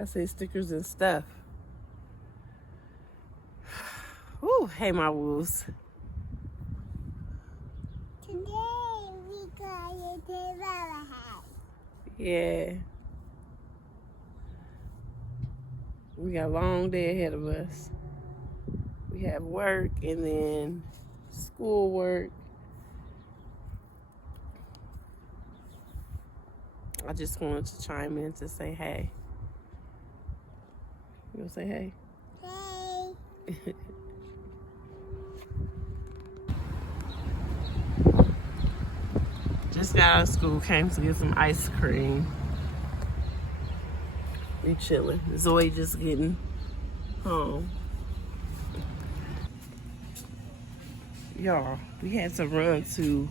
I say stickers and stuff. Ooh, hey my wolves. Today we going to Mama house. Yeah. We got a long day ahead of us. We have work and then school work. I just wanted to chime in to say hey. You gonna say hey? Hey. Just got out of school, came to get some ice cream. We chilling. Zoe just getting home. Y'all, we had to run to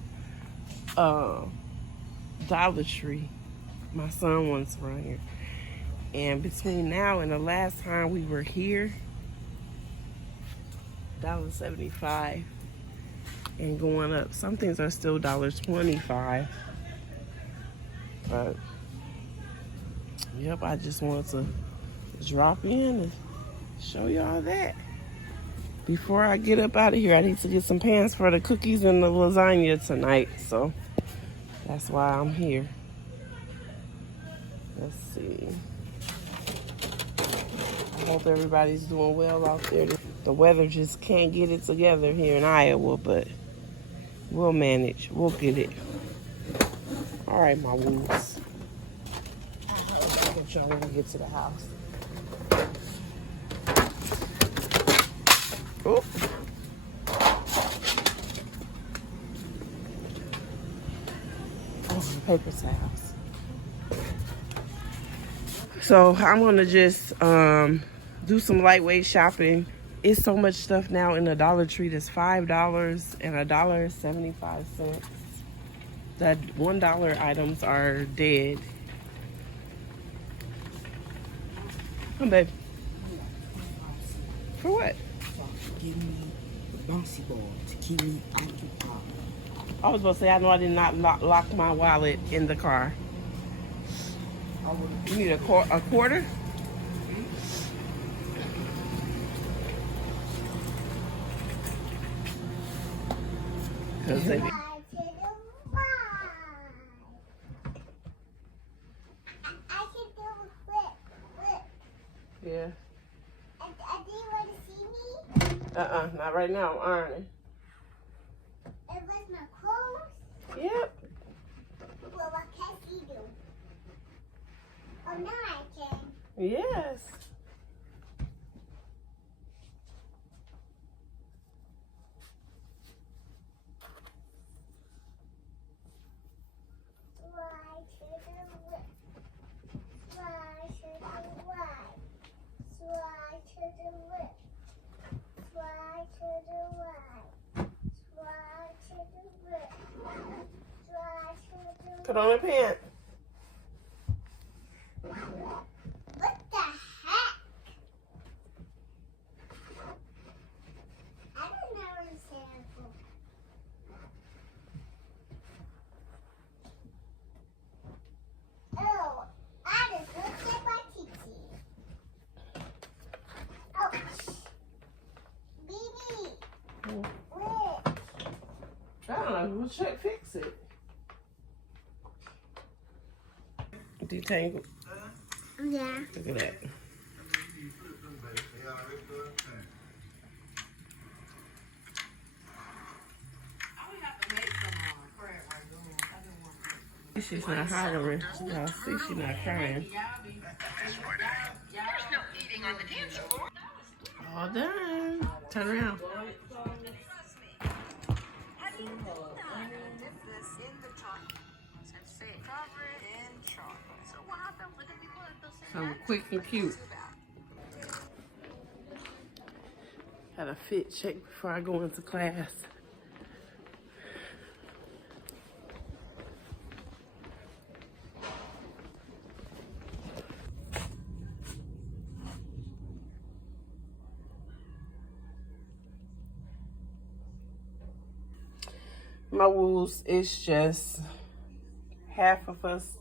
Dollar Tree. My son wants to run here. And between now and the last time we were here, $1.75 and going up. Some things are still $1.25. But yep, I just wanted to drop in and show y'all that. Before I get up out of here, I need to get some pans for the cookies and the lasagna tonight. So that's why I'm here. Let's see. I hope everybody's doing well out there. The weather just can't get it together here in Iowa, but we'll manage. We'll get it. All right, my wolves. I'll get y'all when we get to the house. Oh. Oh, paper towels. So I'm gonna just do some lightweight shopping. It's so much stuff now in the Dollar Tree that's $5 and $1.75. The $1 items are dead. Come, babe. For what? Give me the bouncy ball to keep me occupied. I was about to say, I know I did not lock my wallet in the car. You need a quarter? Because they... Yeah. Do you want to see me? Not right now. I'm ironing. It was my clothes? Yep. Well, what can you do? Oh, now I can. Yes. Slide to the left. Slide to the right. Slide to the left. Slide to the right. Slide to the left. Slide to the Put on a pant. What the heck? I don't know what it's for. Oh, I just looked at my titty. Ouch. Baby. Wait. I don't know. We'll check, fix it. Detangle. Yeah. Look at that. She's not hollering. Y'all see she's not crying. All done. Turn around. So quick and cute. Had a fit check before I go into class. My wolves, it's just half of us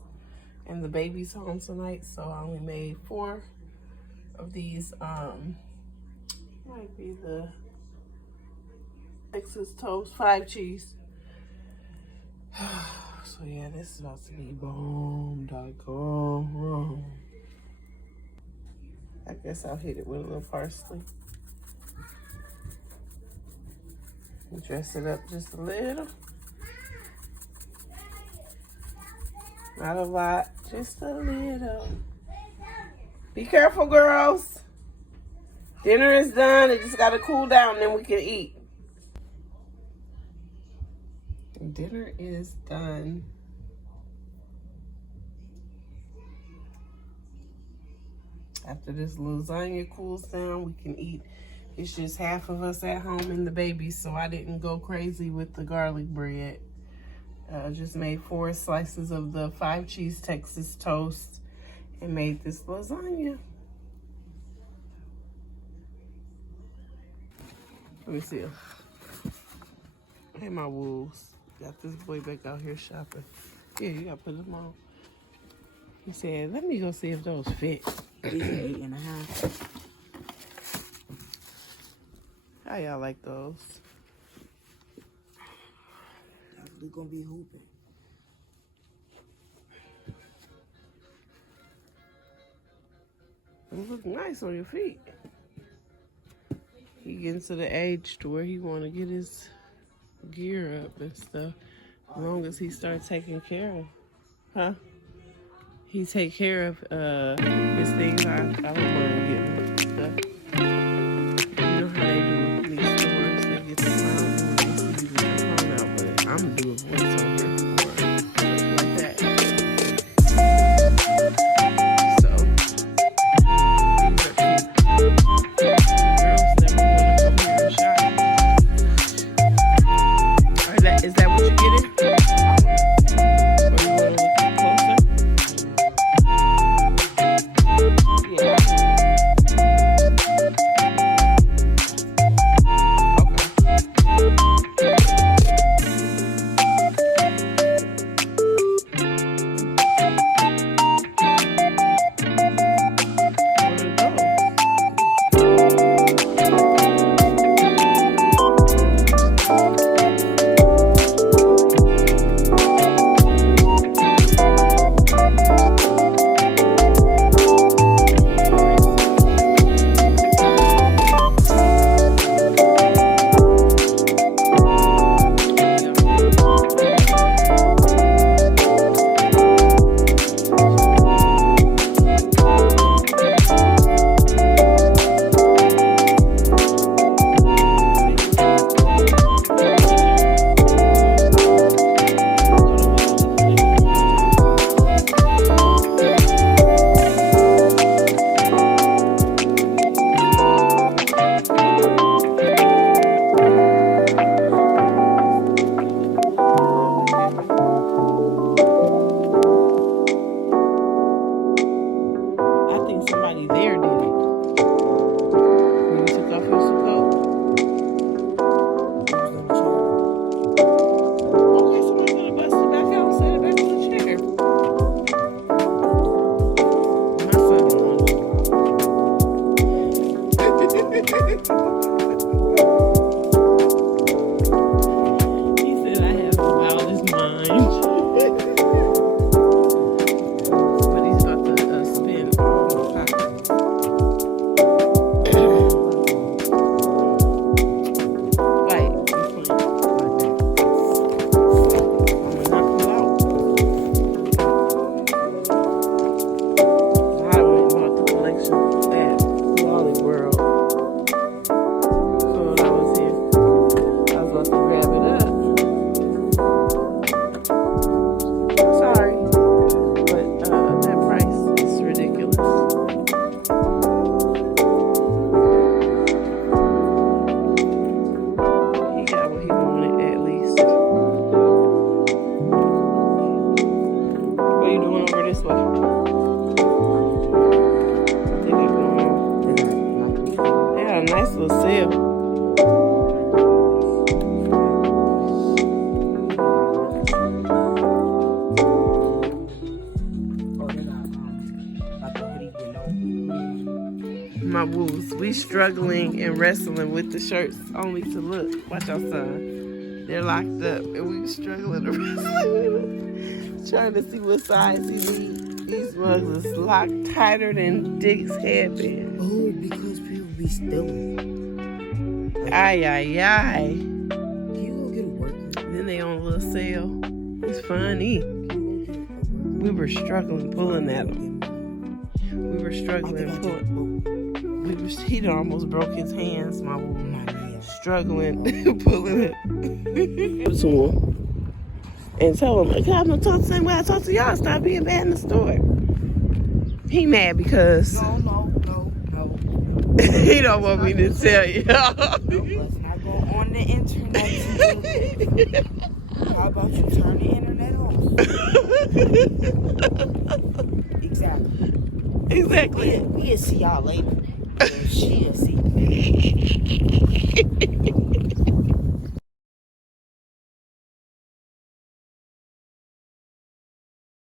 and the baby's home tonight, so I only made 4 of these, might be the Texas toast, 5 cheese. So yeah, this is about to be boom.com. I guess I'll hit it with a little parsley. Dress it up just a little. Not a lot, just a little. Be careful, girls. Dinner is done. It just got to cool down, then we can eat. Dinner is done. After this lasagna cools down, we can eat. It's just half of us at home and the baby, so I didn't go crazy with the garlic bread. Just made 4 slices of the 5 cheese Texas toast and made this lasagna. Let me see. Hey, my wolves. Got this boy back out here shopping. Yeah, you gotta put them on. He said, let me go see if those fit. These are 8.5. How y'all like those? Definitely gonna be hooping. They look nice on your feet. He getting to the age to where he want to get his gear up and stuff. As long as he starts taking care of, he take care of his things. I don't mind getting stuff. You know how they do in these stores? They get the clown doing this, you get the clown out, but I'm doing voiceover or stuff like that. So these are cute. Girls that we want to come here and shop. Is that what you're getting? Or you want to look closer? Yeah. My wolves, we struggling and wrestling with the shirts only to look. Watch our son. They're locked up and we struggling to wrestle with them. Trying to see what size he needs. These mugs is locked tighter than Dick's headband. Oh, because people be stealing. Ay, ay, ay. Can you go get a worker? Then they on a little sale. It's funny. We were struggling pulling at him. We were struggling pulling. He almost broke his hands, my woman. Struggling, pulling it. To him. And tell him, I'm gonna talk the same way I talk to y'all. Stop being bad in the store. He mad because No. he don't want me to tell you. No, let's not go on the internet. How about you turn the internet off? Exactly. Exactly. We'll see y'all later. Shit.